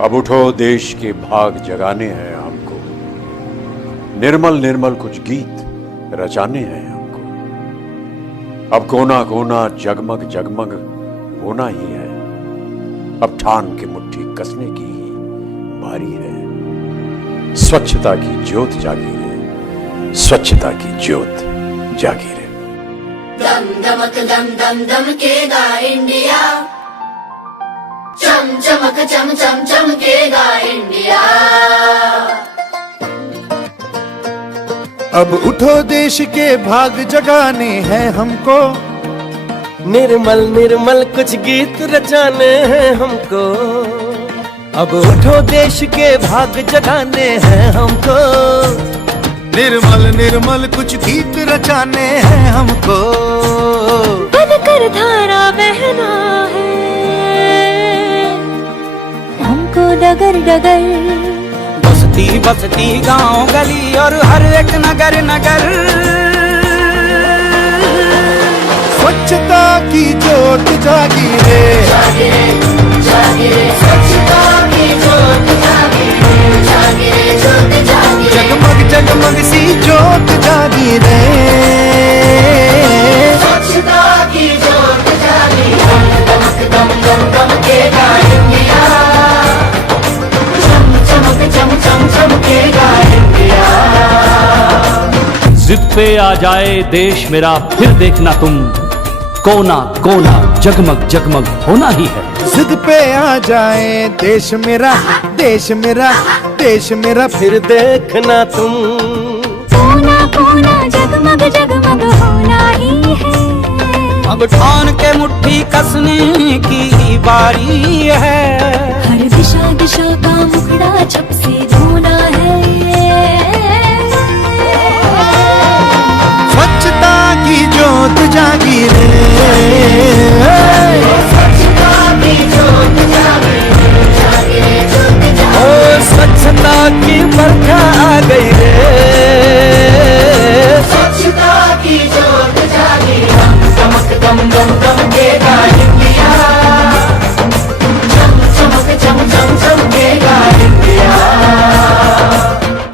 अब उठो, देश के भाग जगाने हैं हमको, निर्मल निर्मल कुछ गीत रचाने हैं हमको। अब कोना कोना जगमग जगमग होना ही है, अब ठान के मुट्ठी कसने की ही बारी है। स्वच्छता की ज्योत जागी रे, स्वच्छता की ज्योत जागी रे। दम दमक दम दम दमकेगा इंडिया, चम चमक चम चम चमकेगा इंडिया। अब उठो, देश के भाग जगाने हैं हमको, निर्मल निर्मल कुछ गीत रचाने हैं हमको। अब उठो, देश के भाग जगाने हैं हमको, निर्मल निर्मल कुछ गीत रचाने हैं हमको। बनकर धारा बहना है हमको डगर डगर, बस्ती बस्ती गांव गली और हर एक नगर नगर, स्वच्छता की ज्योत जागी रे, जागी रे, जागी रे, स्वच्छता की ज्योत जागी रे, जागी रे, ज्योत जागी रे। जगमग जगमग सी ज्योत जागी रे, स्वच्छता की ज्योत जागी रे। दमक दम दम दमकेगा इंडिया, चम चमक चम चम चमकेगा इंडिया। जिद पे आ जाए देश मेरा, फिर देखना तुम, कोना कोना जगमग जगमग होना ही है। जिद पे आ जाए देश मेरा, देश मेरा, देश मेरा, फिर देखना तुम, कोना कोना जगमग जगमग होना ही है। अब ठान के मुट्ठी कसने की बारी है। हर दिशा दिशा का मुखड़ा छप से धोना है। स्वच्छता की ज्योत जागी रे, स्वच्छता की ज्योत जागी रे, जागी रे, ज्योत जागी रे। ओ स्वच्छता की बरखा आ गई रे, स्वच्छता की ज्योत जागी, दम दमक दम दम